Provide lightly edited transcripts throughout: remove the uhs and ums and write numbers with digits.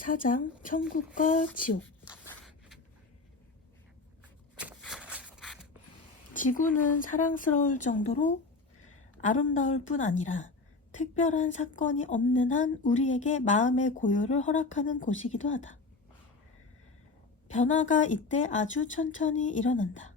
4장 천국과 지옥. 지구는 사랑스러울 정도로 아름다울 뿐 아니라 특별한 사건이 없는 한 우리에게 마음의 고요를 허락하는 곳이기도 하다. 변화가 이때 아주 천천히 일어난다.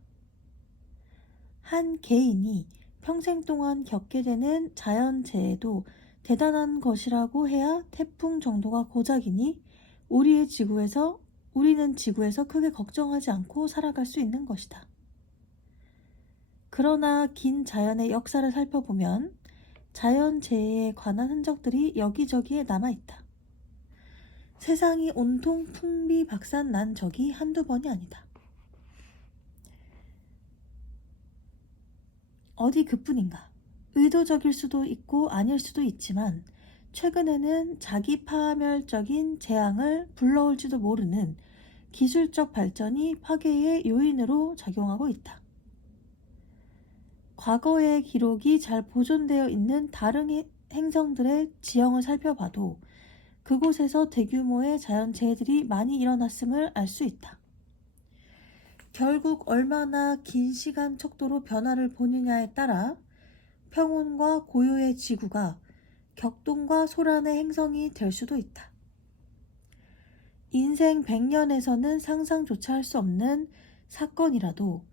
한 개인이 평생 동안 겪게 되는 자연재해도 대단한 것이라고 해야 태풍 정도가 고작이니 우리는 지구에서 크게 걱정하지 않고 살아갈 수 있는 것이다. 그러나 긴 자연의 역사를 살펴보면 자연재해에 관한 흔적들이 여기저기에 남아있다. 세상이 온통 풍비박산 난 적이 한두 번이 아니다. 어디 그뿐인가. 의도적일 수도 있고 아닐 수도 있지만 최근에는 자기 파멸적인 재앙을 불러올지도 모르는 기술적 발전이 파괴의 요인으로 작용하고 있다. 과거의 기록이 잘 보존되어 있는 다른 행성들의 지형을 살펴봐도 그곳에서 대규모의 자연재해들이 많이 일어났음을 알 수 있다. 결국 얼마나 긴 시간 척도로 변화를 보느냐에 따라 평온과 고요의 지구가 격동과 소란의 행성이 될 수도 있다. 인생 100년에서는 상상조차 할 수 없는 사건이라도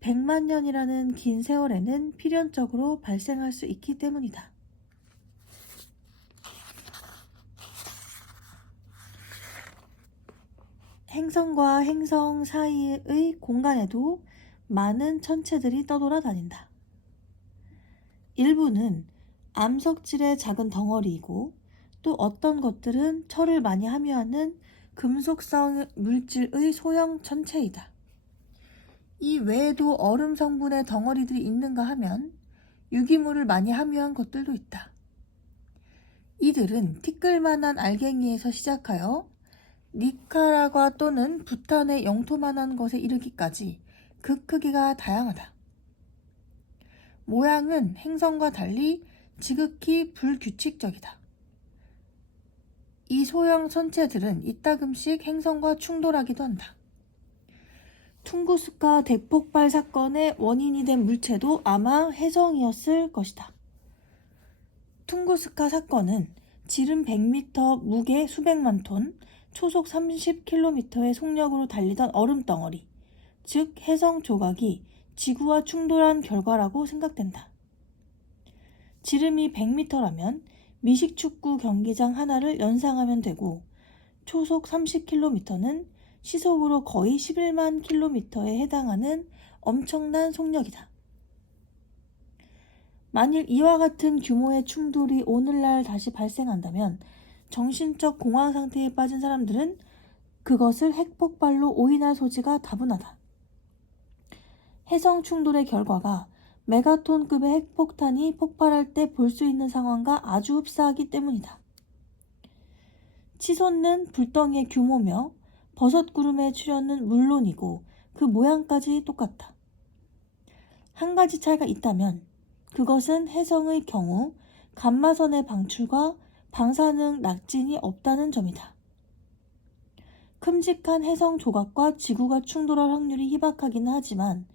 100만 년이라는 긴 세월에는 필연적으로 발생할 수 있기 때문이다. 행성과 행성 사이의 공간에도 많은 천체들이 떠돌아다닌다. 일부는 암석질의 작은 덩어리이고 또 어떤 것들은 철을 많이 함유하는 금속성 물질의 소형 천체이다. 이 외에도 얼음 성분의 덩어리들이 있는가 하면 유기물을 많이 함유한 것들도 있다. 이들은 티끌만한 알갱이에서 시작하여 니카라과 또는 부탄의 영토만한 것에 이르기까지 그 크기가 다양하다. 모양은 행성과 달리 지극히 불규칙적이다. 이 소형 천체들은 이따금씩 행성과 충돌하기도 한다. 퉁구스카 대폭발 사건의 원인이 된 물체도 아마 혜성이었을 것이다. 퉁구스카 사건은 지름 100m, 무게 수백만 톤, 초속 30km의 속력으로 달리던 얼음덩어리, 즉 혜성 조각이 지구와 충돌한 결과라고 생각된다. 지름이 100m라면 미식축구 경기장 하나를 연상하면 되고 초속 30km는 시속으로 거의 11만 km에 해당하는 엄청난 속력이다. 만일 이와 같은 규모의 충돌이 오늘날 다시 발생한다면 정신적 공황 상태에 빠진 사람들은 그것을 핵폭발로 오인할 소지가 다분하다. 혜성 충돌의 결과가 메가톤급의 핵폭탄이 폭발할 때 볼 수 있는 상황과 아주 흡사하기 때문이다. 치솟는 불덩이의 규모며 버섯구름의 출현은 물론이고 그 모양까지 똑같다. 한 가지 차이가 있다면 그것은 혜성의 경우 감마선의 방출과 방사능 낙진이 없다는 점이다. 큼직한 혜성 조각과 지구가 충돌할 확률이 희박하기는 하지만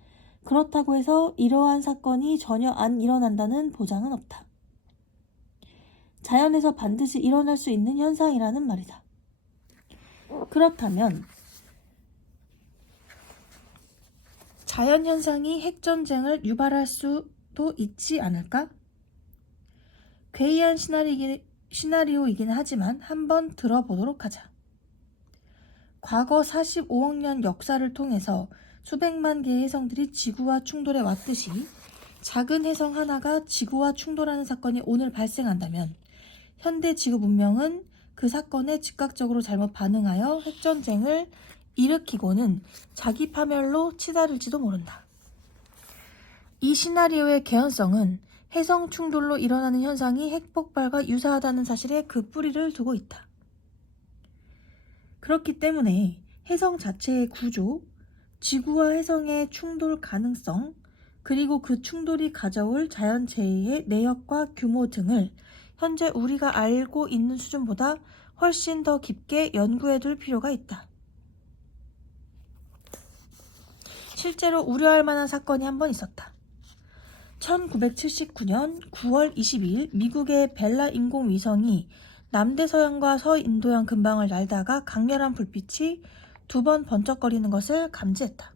그렇다고 해서 이러한 사건이 전혀 안 일어난다는 보장은 없다. 자연에서 반드시 일어날 수 있는 현상이라는 말이다. 그렇다면 자연현상이 핵전쟁을 유발할 수도 있지 않을까? 괴이한 시나리오이긴 하지만 한번 들어보도록 하자. 과거 45억 년 역사를 통해서 수백만 개의 혜성들이 지구와 충돌해 왔듯이 작은 혜성 하나가 지구와 충돌하는 사건이 오늘 발생한다면 현대 지구 문명은 그 사건에 즉각적으로 잘못 반응하여 핵전쟁을 일으키고는 자기 파멸로 치달을지도 모른다. 이 시나리오의 개연성은 혜성 충돌로 일어나는 현상이 핵폭발과 유사하다는 사실에 그 뿌리를 두고 있다. 그렇기 때문에 혜성 자체의 구조, 지구와 혜성의 충돌 가능성, 그리고 그 충돌이 가져올 자연재해의 내역과 규모 등을 현재 우리가 알고 있는 수준보다 훨씬 더 깊게 연구해둘 필요가 있다. 실제로 우려할 만한 사건이 한 번 있었다. 1979년 9월 22일 미국의 벨라 인공위성이 남대서양과 서인도양 근방을 날다가 강렬한 불빛이 2번 번쩍거리는 것을 감지했다.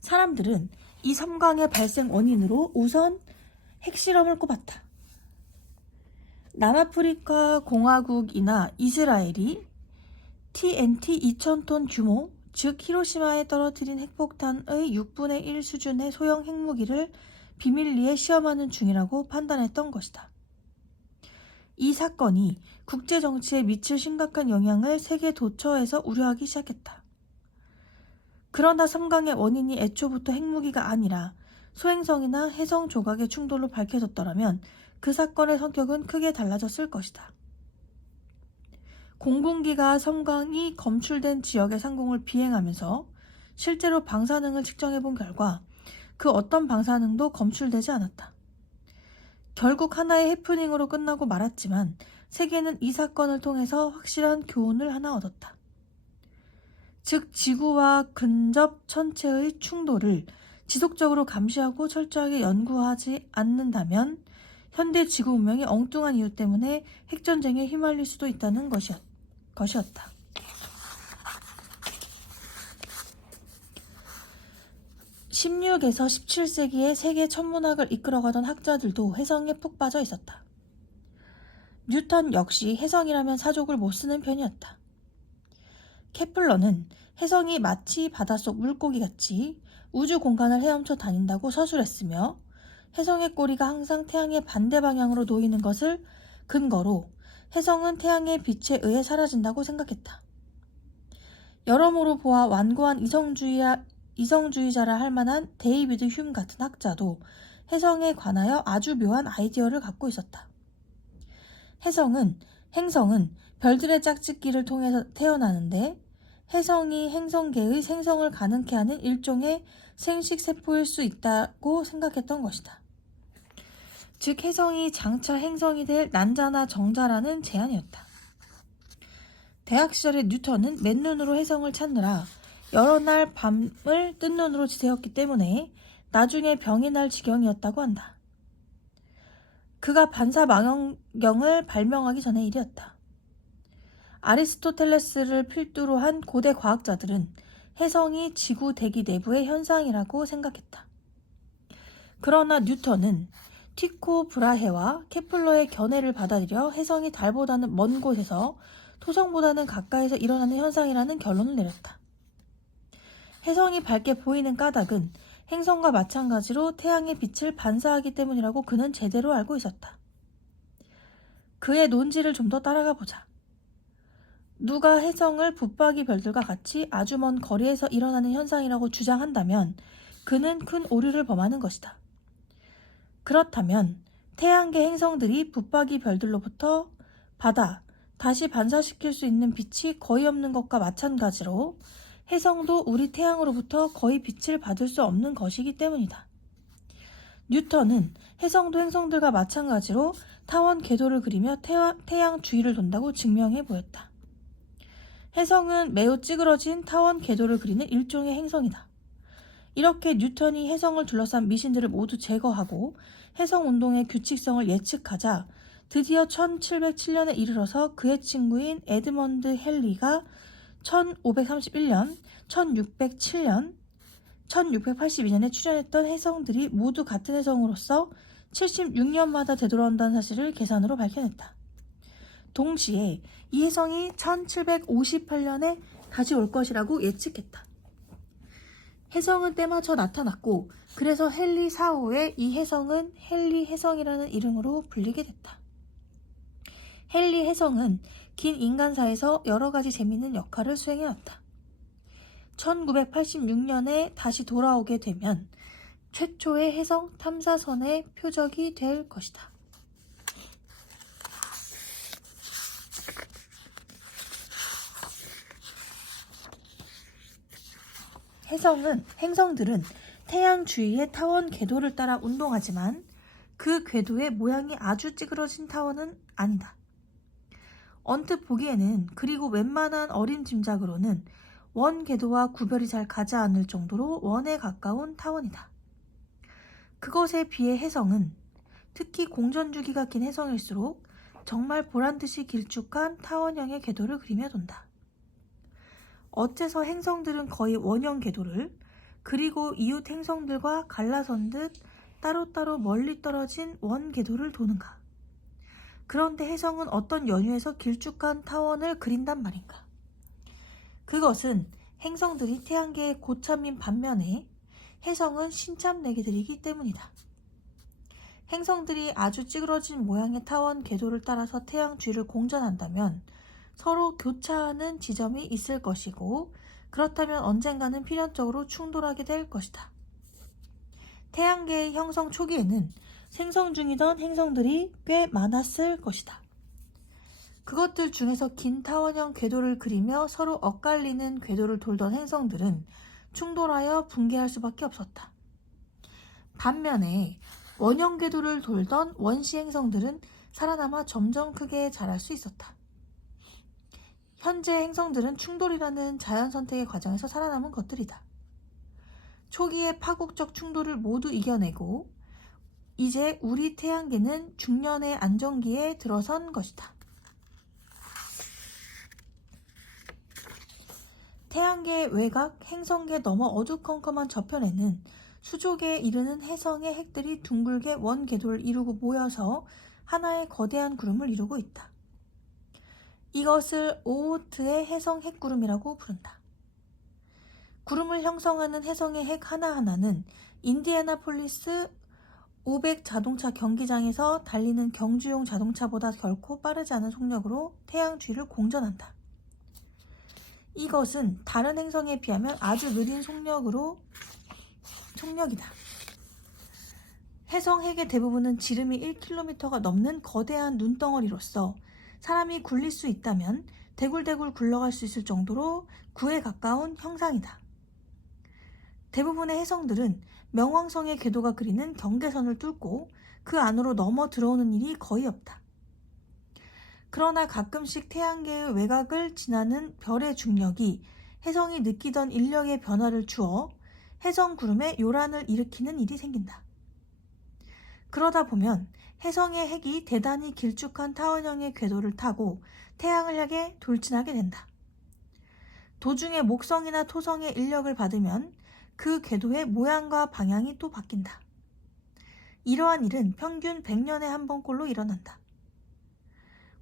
사람들은 이 섬광의 발생 원인으로 우선 핵실험을 꼽았다. 남아프리카 공화국이나 이스라엘이 TNT 2,000톤 규모, 즉 히로시마에 떨어뜨린 핵폭탄의 6분의 1 수준의 소형 핵무기를 비밀리에 시험하는 중이라고 판단했던 것이다. 이 사건이 국제정치에 미칠 심각한 영향을 세계 도처에서 우려하기 시작했다. 그러나 섬광의 원인이 애초부터 핵무기가 아니라 소행성이나 해성 조각의 충돌로 밝혀졌더라면 그 사건의 성격은 크게 달라졌을 것이다. 공군기가 섬광이 검출된 지역의 상공을 비행하면서 실제로 방사능을 측정해본 결과 그 어떤 방사능도 검출되지 않았다. 결국 하나의 해프닝으로 끝나고 말았지만 세계는 이 사건을 통해서 확실한 교훈을 하나 얻었다. 즉 지구와 근접 천체의 충돌을 지속적으로 감시하고 철저하게 연구하지 않는다면 현대 지구 문명이 엉뚱한 이유 때문에 핵전쟁에 휘말릴 수도 있다는 것이었다. (16에서 17세기에 세계 천문학을 이끌어가던 학자들도 해성에 푹 빠져 있었다. 뉴턴 역시 해성이라면 사족을 못 쓰는 편이었다. 케플러는 해성이 마치 바닷속 물고기같이 우주 공간을 헤엄쳐 다닌다고 서술했으며 해성의 꼬리가 항상 태양의 반대 방향으로 놓이는 것을 근거로 해성은 태양의 빛에 의해 사라진다고 생각했다. 여러모로 보아 완고한 이성주의자라 할 만한 데이비드 휴me 같은 학자도 해성에 관하여 아주 묘한 아이디어를 갖고 있었다. 행성은 별들의 짝짓기를 통해서 태어나는데 해성이 행성계의 생성을 가능케 하는 일종의 생식세포일 수 있다고 생각했던 것이다. 즉 해성이 장차 행성이 될 난자나 정자라는 제안이었다. 대학 시절에 뉴턴은 맨눈으로 해성을 찾느라 여러 날 밤을 뜬 눈으로 지새웠기 때문에 나중에 병이 날 지경이었다고 한다. 그가 반사망원경을 발명하기 전의 일이었다. 아리스토텔레스를 필두로 한 고대 과학자들은 해성이 지구 대기 내부의 현상이라고 생각했다. 그러나 뉴턴은 티코 브라헤와 케플러의 견해를 받아들여 해성이 달보다는 먼 곳에서 토성보다는 가까이서 일어나는 현상이라는 결론을 내렸다. 해성이 밝게 보이는 까닭은 행성과 마찬가지로 태양의 빛을 반사하기 때문이라고 그는 제대로 알고 있었다. 그의 논지를 좀 더 따라가 보자. 누가 해성을 붙박이 별들과 같이 아주 먼 거리에서 일어나는 현상이라고 주장한다면 그는 큰 오류를 범하는 것이다. 그렇다면 태양계 행성들이 붙박이 별들로부터 받아 다시 반사시킬 수 있는 빛이 거의 없는 것과 마찬가지로 해성도 우리 태양으로부터 거의 빛을 받을 수 없는 것이기 때문이다. 뉴턴은 해성도 행성들과 마찬가지로 타원 궤도를 그리며 태양 주위를 돈다고 증명해 보였다. 해성은 매우 찌그러진 타원 궤도를 그리는 일종의 행성이다. 이렇게 뉴턴이 해성을 둘러싼 미신들을 모두 제거하고 해성 운동의 규칙성을 예측하자 드디어 1707년에 이르러서 그의 친구인 에드먼드 헨리가 1531년, 1607년, 1682년에 출현했던 해성들이 모두 같은 해성으로서 76년마다 되돌아온다는 사실을 계산으로 밝혀냈다. 동시에 이 해성이 1758년에 다시 올 것이라고 예측했다. 해성은 때맞춰 나타났고 그래서 헨리 4호의 이 해성은 헨리 해성이라는 이름으로 불리게 됐다. 헨리 해성은 긴 인간사에서 여러 가지 재미있는 역할을 수행해왔다. 1986년에 다시 돌아오게 되면 최초의 해성 탐사선의 표적이 될 것이다. 행성들은 태양 주위의 타원 궤도를 따라 운동하지만 그 그 궤도의 모양이 아주 찌그러진 타원은 아니다. 언뜻 보기에는, 그리고 웬만한 어림짐작으로는 원 궤도와 구별이 잘 가지 않을 정도로 원에 가까운 타원이다. 그것에 비해 해성은, 특히 공전주기가 긴 해성일수록 정말 보란듯이 길쭉한 타원형의 궤도를 그리며 돈다. 어째서 행성들은 거의 원형 궤도를, 그리고 이웃 행성들과 갈라선 듯 따로따로 멀리 떨어진 원 궤도를 도는가? 그런데 해성은 어떤 연유에서 길쭉한 타원을 그린단 말인가? 그것은 행성들이 태양계의 고참인 반면에 해성은 신참내기들이기 때문이다. 행성들이 아주 찌그러진 모양의 타원 궤도를 따라서 태양 주위를 공전한다면 서로 교차하는 지점이 있을 것이고, 그렇다면 언젠가는 필연적으로 충돌하게 될 것이다. 태양계의 형성 초기에는 생성 중이던 행성들이 꽤 많았을 것이다. 그것들 중에서 긴 타원형 궤도를 그리며 서로 엇갈리는 궤도를 돌던 행성들은 충돌하여 붕괴할 수밖에 없었다. 반면에 원형 궤도를 돌던 원시 행성들은 살아남아 점점 크게 자랄 수 있었다. 현재 행성들은 충돌이라는 자연 선택의 과정에서 살아남은 것들이다. 초기의 파국적 충돌을 모두 이겨내고 이제 우리 태양계는 중년의 안정기에 들어선 것이다. 태양계의 외곽 행성계 너머 어두컴컴한 저편에는 수족에 이르는 해성의 핵들이 둥글게 원 궤도를 이루고 모여서 하나의 거대한 구름을 이루고 있다. 이것을 오호트의 해성 핵구름이라고 부른다. 구름을 형성하는 해성의 핵 하나하나는 인디애나폴리스 500 자동차 경기장에서 달리는 경주용 자동차보다 결코 빠르지 않은 속력으로 태양 주위를 공전한다. 이것은 다른 행성에 비하면 아주 느린 속력이다. 해성 핵의 대부분은 지름이 1km가 넘는 거대한 눈덩어리로서 사람이 굴릴 수 있다면 대굴대굴 굴러갈 수 있을 정도로 구에 가까운 형상이다. 대부분의 해성들은 명왕성의 궤도가 그리는 경계선을 뚫고 그 안으로 넘어 들어오는 일이 거의 없다. 그러나 가끔씩 태양계의 외곽을 지나는 별의 중력이 해성이 느끼던 인력의 변화를 주어 해성 구름에 요란을 일으키는 일이 생긴다. 그러다 보면 해성의 핵이 대단히 길쭉한 타원형의 궤도를 타고 태양을 향해 돌진하게 된다. 도중에 목성이나 토성의 인력을 받으면 그 궤도의 모양과 방향이 또 바뀐다. 이러한 일은 평균 100년에 한 번꼴로 일어난다.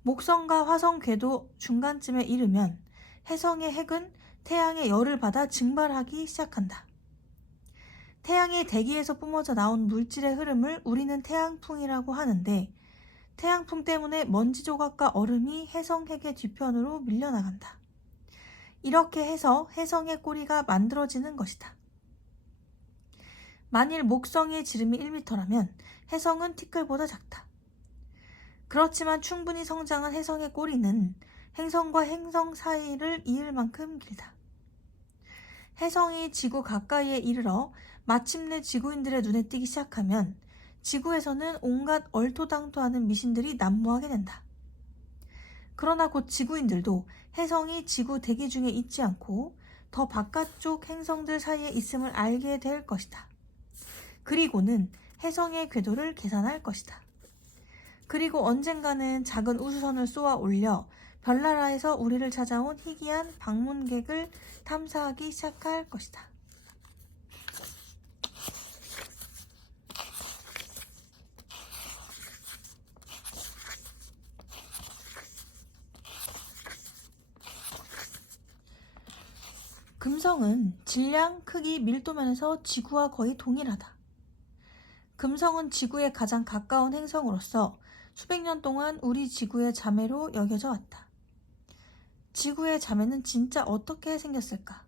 목성과 화성 궤도 중간쯤에 이르면 해성의 핵은 태양의 열을 받아 증발하기 시작한다. 태양의 대기에서 뿜어져 나온 물질의 흐름을 우리는 태양풍이라고 하는데, 태양풍 때문에 먼지 조각과 얼음이 해성 핵의 뒤편으로 밀려나간다. 이렇게 해서 해성의 꼬리가 만들어지는 것이다. 만일 목성의 지름이 1m라면 해성은 티끌보다 작다. 그렇지만 충분히 성장한 해성의 꼬리는 행성과 행성 사이를 이을 만큼 길다. 해성이 지구 가까이에 이르러 마침내 지구인들의 눈에 띄기 시작하면 지구에서는 온갖 얼토당토하는 미신들이 난무하게 된다. 그러나 곧 지구인들도 해성이 지구 대기 중에 있지 않고 더 바깥쪽 행성들 사이에 있음을 알게 될 것이다. 그리고는 해성의 궤도를 계산할 것이다. 그리고 언젠가는 작은 우주선을 쏘아 올려 별나라에서 우리를 찾아온 희귀한 방문객을 탐사하기 시작할 것이다. 금성은 질량, 크기, 밀도면에서 지구와 거의 동일하다. 금성은 지구에 가장 가까운 행성으로서 수백 년 동안 우리 지구의 자매로 여겨져 왔다. 지구의 자매는 진짜 어떻게 생겼을까?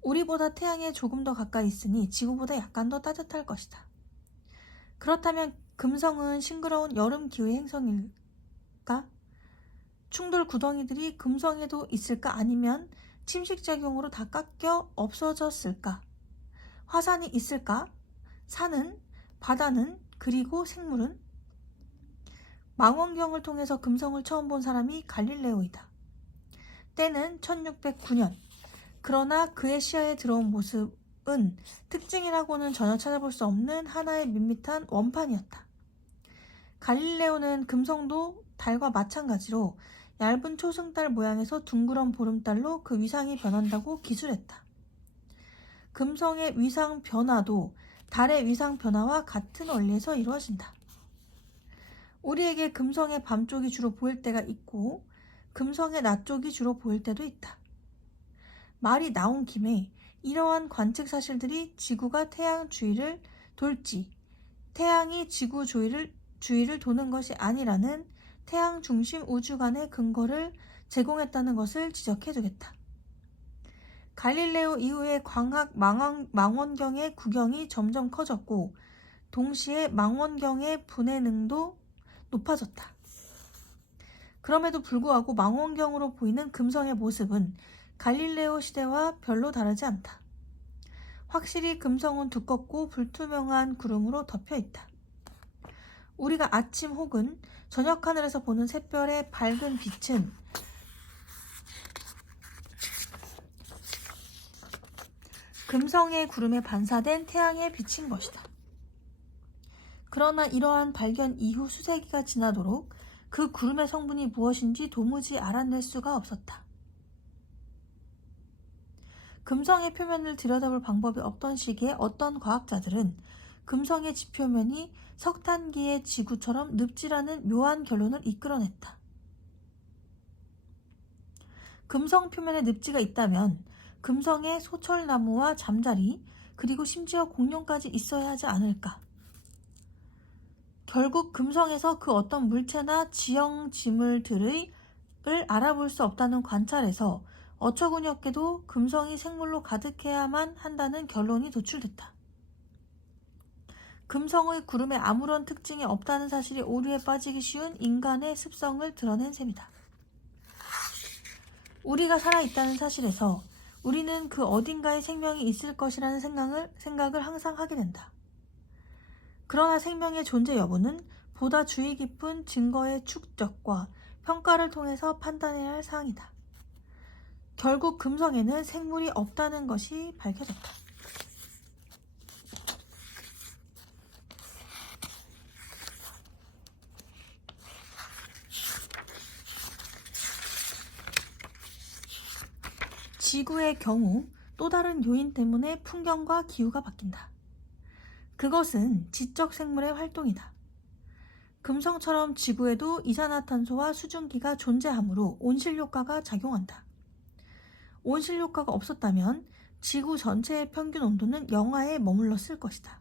우리보다 태양에 조금 더 가까이 있으니 지구보다 약간 더 따뜻할 것이다. 그렇다면 금성은 싱그러운 여름 기후의 행성일까? 충돌 구덩이들이 금성에도 있을까? 아니면 침식작용으로 다 깎여 없어졌을까? 화산이 있을까? 산은, 바다는, 그리고 생물은? 망원경을 통해서 금성을 처음 본 사람이 갈릴레오이다. 때는 1609년. 그러나 그의 시야에 들어온 모습은 특징이라고는 전혀 찾아볼 수 없는 하나의 밋밋한 원판이었다. 갈릴레오는 금성도 달과 마찬가지로 얇은 초승달 모양에서 둥그런 보름달로 그 위상이 변한다고 기술했다. 금성의 위상 변화도 달의 위상 변화와 같은 원리에서 이루어진다. 우리에게 금성의 밤쪽이 주로 보일 때가 있고 금성의 낮쪽이 주로 보일 때도 있다. 말이 나온 김에 이러한 관측 사실들이 지구가 태양 주위를 돌지 태양이 지구 주위를 도는 것이 아니라는 태양 중심 우주관의 근거를 제공했다는 것을 지적해두겠다. 갈릴레오 이후에 광학 망원경의 구경이 점점 커졌고 동시에 망원경의 분해능도 높아졌다. 그럼에도 불구하고 망원경으로 보이는 금성의 모습은 갈릴레오 시대와 별로 다르지 않다. 확실히 금성은 두껍고 불투명한 구름으로 덮여 있다. 우리가 아침 혹은 저녁 하늘에서 보는 샛별의 밝은 빛은 금성의 구름에 반사된 태양의 빛인 것이다. 그러나 이러한 발견 이후 수세기가 지나도록 그 구름의 성분이 무엇인지 도무지 알아낼 수가 없었다. 금성의 표면을 들여다볼 방법이 없던 시기에 어떤 과학자들은 금성의 지표면이 석탄기의 지구처럼 늪지라는 묘한 결론을 이끌어냈다. 금성 표면에 늪지가 있다면 금성에 소철나무와 잠자리 그리고 심지어 공룡까지 있어야 하지 않을까? 결국 금성에서 그 어떤 물체나 지형지물들을 알아볼 수 없다는 관찰에서 어처구니없게도 금성이 생물로 가득해야만 한다는 결론이 도출됐다. 금성의 구름에 아무런 특징이 없다는 사실이 오류에 빠지기 쉬운 인간의 습성을 드러낸 셈이다. 우리가 살아있다는 사실에서 우리는 그 어딘가에 생명이 있을 것이라는 생각을 항상 하게 된다. 그러나 생명의 존재 여부는 보다 주의 깊은 증거의 축적과 평가를 통해서 판단해야 할 사항이다. 결국 금성에는 생물이 없다는 것이 밝혀졌다. 지구의 경우 또 다른 요인 때문에 풍경과 기후가 바뀐다. 그것은 지적 생물의 활동이다. 금성처럼 지구에도 이산화탄소와 수증기가 존재하므로 온실효과가 작용한다. 온실효과가 없었다면 지구 전체의 평균 온도는 영하에 머물렀을 것이다.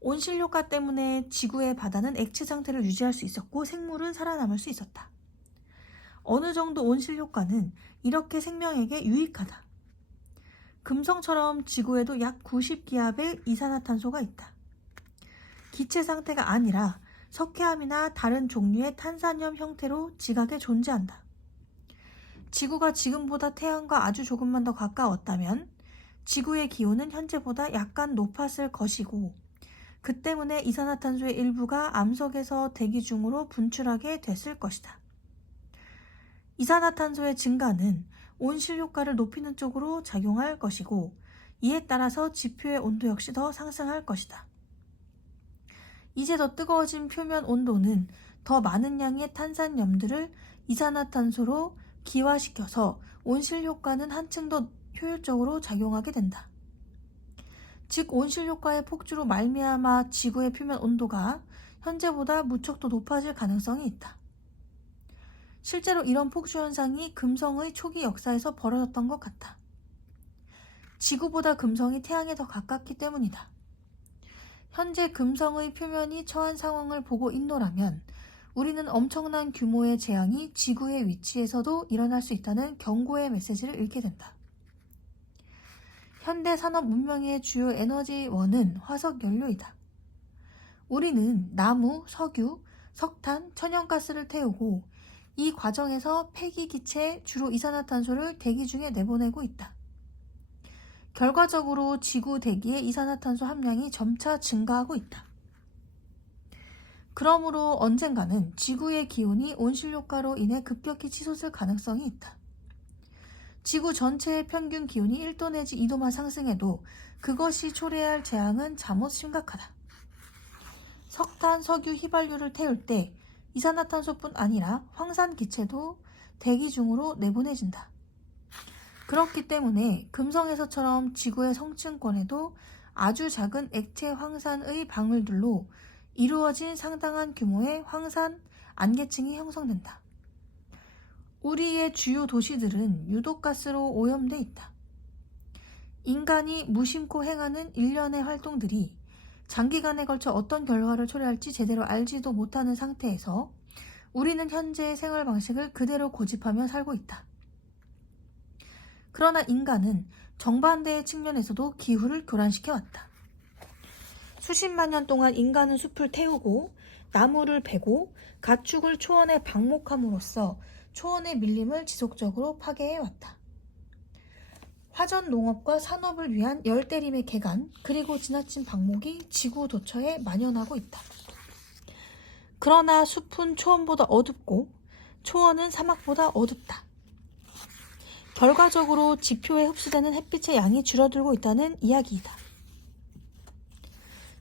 온실효과 때문에 지구의 바다는 액체 상태를 유지할 수 있었고 생물은 살아남을 수 있었다. 어느 정도 온실효과는 이렇게 생명에게 유익하다. 금성처럼 지구에도 약 90기압의 이산화탄소가 있다. 기체 상태가 아니라 석회암이나 다른 종류의 탄산염 형태로 지각에 존재한다. 지구가 지금보다 태양과 아주 조금만 더 가까웠다면 지구의 기온은 현재보다 약간 높았을 것이고 그 때문에 이산화탄소의 일부가 암석에서 대기 중으로 분출하게 됐을 것이다. 이산화탄소의 증가는 온실효과를 높이는 쪽으로 작용할 것이고 이에 따라서 지표의 온도 역시 더 상승할 것이다. 이제 더 뜨거워진 표면 온도는 더 많은 양의 탄산염들을 이산화탄소로 기화시켜서 온실효과는 한층 더 효율적으로 작용하게 된다. 즉 온실효과의 폭주로 말미암아 지구의 표면 온도가 현재보다 무척 더 높아질 가능성이 있다. 실제로 이런 폭주 현상이 금성의 초기 역사에서 벌어졌던 것 같아. 지구보다 금성이 태양에 더 가깝기 때문이다. 현재 금성의 표면이 처한 상황을 보고 있노라면 우리는 엄청난 규모의 재앙이 지구의 위치에서도 일어날 수 있다는 경고의 메시지를 읽게 된다. 현대 산업 문명의 주요 에너지원은 화석 연료이다. 우리는 나무, 석유, 석탄, 천연가스를 태우고 이 과정에서 폐기기체 주로 이산화탄소를 대기 중에 내보내고 있다. 결과적으로 지구 대기의 이산화탄소 함량이 점차 증가하고 있다. 그러므로 언젠가는 지구의 기온이 온실효과로 인해 급격히 치솟을 가능성이 있다. 지구 전체의 평균 기온이 1도 내지 2도만 상승해도 그것이 초래할 재앙은 잠옷 심각하다. 석탄, 석유, 휘발유를 태울 때 이산화탄소뿐 아니라 황산기체도 대기 중으로 내보내진다. 그렇기 때문에 금성에서처럼 지구의 성층권에도 아주 작은 액체 황산의 방울들로 이루어진 상당한 규모의 황산 안개층이 형성된다. 우리의 주요 도시들은 유독가스로 오염돼 있다. 인간이 무심코 행하는 일련의 활동들이 장기간에 걸쳐 어떤 결과를 초래할지 제대로 알지도 못하는 상태에서 우리는 현재의 생활 방식을 그대로 고집하며 살고 있다. 그러나 인간은 정반대의 측면에서도 기후를 교란시켜 왔다. 수십만 년 동안 인간은 숲을 태우고 나무를 베고 가축을 초원에 방목함으로써 초원의 밀림을 지속적으로 파괴해왔다. 화전 농업과 산업을 위한 열대림의 개간 그리고 지나친 방목이 지구 도처에 만연하고 있다. 그러나 숲은 초원보다 어둡고 초원은 사막보다 어둡다. 결과적으로 지표에 흡수되는 햇빛의 양이 줄어들고 있다는 이야기이다.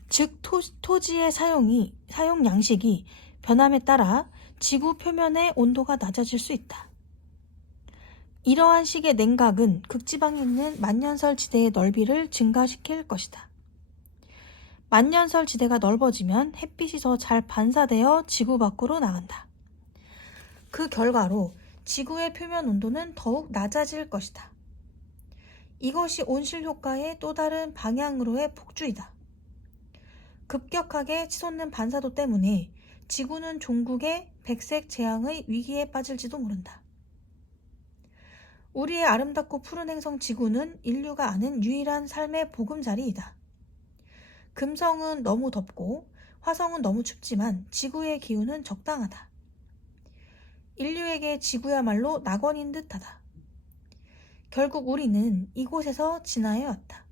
즉 토지의 사용 양식이 변함에 따라 지구 표면의 온도가 낮아질 수 있다. 이러한 식의 냉각은 극지방에 있는 만년설 지대의 넓이를 증가시킬 것이다. 만년설 지대가 넓어지면 햇빛이 더 잘 반사되어 지구 밖으로 나간다. 그 결과로 지구의 표면 온도는 더욱 낮아질 것이다. 이것이 온실효과의 또 다른 방향으로의 폭주이다. 급격하게 치솟는 반사도 때문에 지구는 종국의 백색 재앙의 위기에 빠질지도 모른다. 우리의 아름답고 푸른 행성 지구는 인류가 아는 유일한 삶의 보금자리이다. 금성은 너무 덥고 화성은 너무 춥지만 지구의 기후는 적당하다. 인류에게 지구야말로 낙원인 듯하다. 결국 우리는 이곳에서 진화해왔다.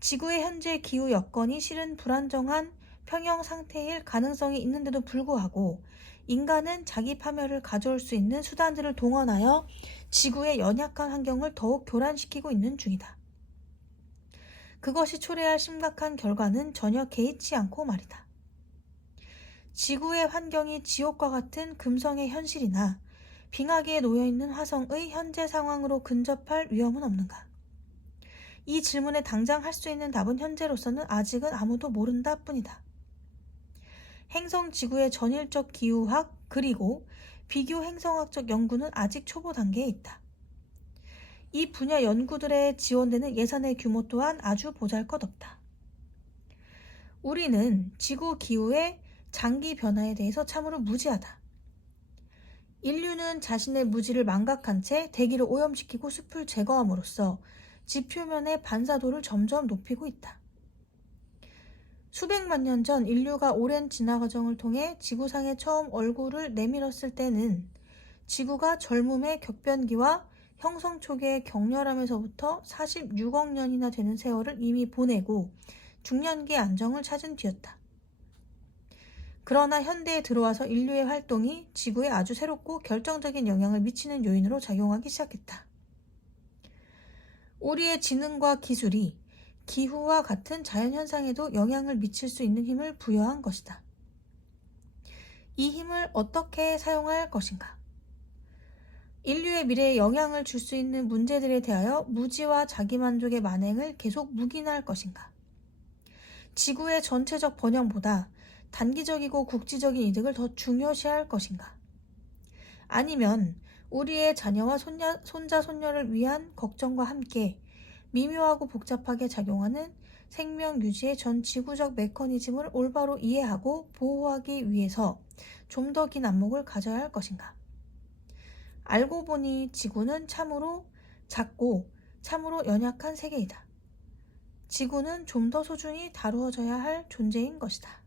지구의 현재 기후 여건이 실은 불안정한 평형 상태일 가능성이 있는데도 불구하고 인간은 자기 파멸을 가져올 수 있는 수단들을 동원하여 지구의 연약한 환경을 더욱 교란시키고 있는 중이다. 그것이 초래할 심각한 결과는 전혀 개의치 않고 말이다. 지구의 환경이 지옥과 같은 금성의 현실이나 빙하기에 놓여있는 화성의 현재 상황으로 근접할 위험은 없는가? 이 질문에 당장 할 수 있는 답은 현재로서는 아직은 아무도 모른다 뿐이다. 행성 지구의 전일적 기후학 그리고 비교 행성학적 연구는 아직 초보 단계에 있다. 이 분야 연구들에 지원되는 예산의 규모 또한 아주 보잘것없다. 우리는 지구 기후의 장기 변화에 대해서 참으로 무지하다. 인류는 자신의 무지를 망각한 채 대기를 오염시키고 숲을 제거함으로써 지표면의 반사도를 점점 높이고 있다. 수백만 년 전 인류가 오랜 진화 과정을 통해 지구상에 처음 얼굴을 내밀었을 때는 지구가 젊음의 격변기와 형성 초기의 격렬함에서부터 46억 년이나 되는 세월을 이미 보내고 중년기의 안정을 찾은 뒤였다. 그러나 현대에 들어와서 인류의 활동이 지구에 아주 새롭고 결정적인 영향을 미치는 요인으로 작용하기 시작했다. 우리의 지능과 기술이 기후와 같은 자연현상에도 영향을 미칠 수 있는 힘을 부여한 것이다. 이 힘을 어떻게 사용할 것인가? 인류의 미래에 영향을 줄 수 있는 문제들에 대하여 무지와 자기만족의 만행을 계속 묵인할 것인가? 지구의 전체적 번영보다 단기적이고 국지적인 이득을 더 중요시할 것인가? 아니면 우리의 자녀와 손자, 손녀를 위한 걱정과 함께 미묘하고 복잡하게 작용하는 생명 유지의 전 지구적 메커니즘을 올바로 이해하고 보호하기 위해서 좀 더 긴 안목을 가져야 할 것인가? 알고 보니 지구는 참으로 작고 참으로 연약한 세계이다. 지구는 좀 더 소중히 다루어져야 할 존재인 것이다.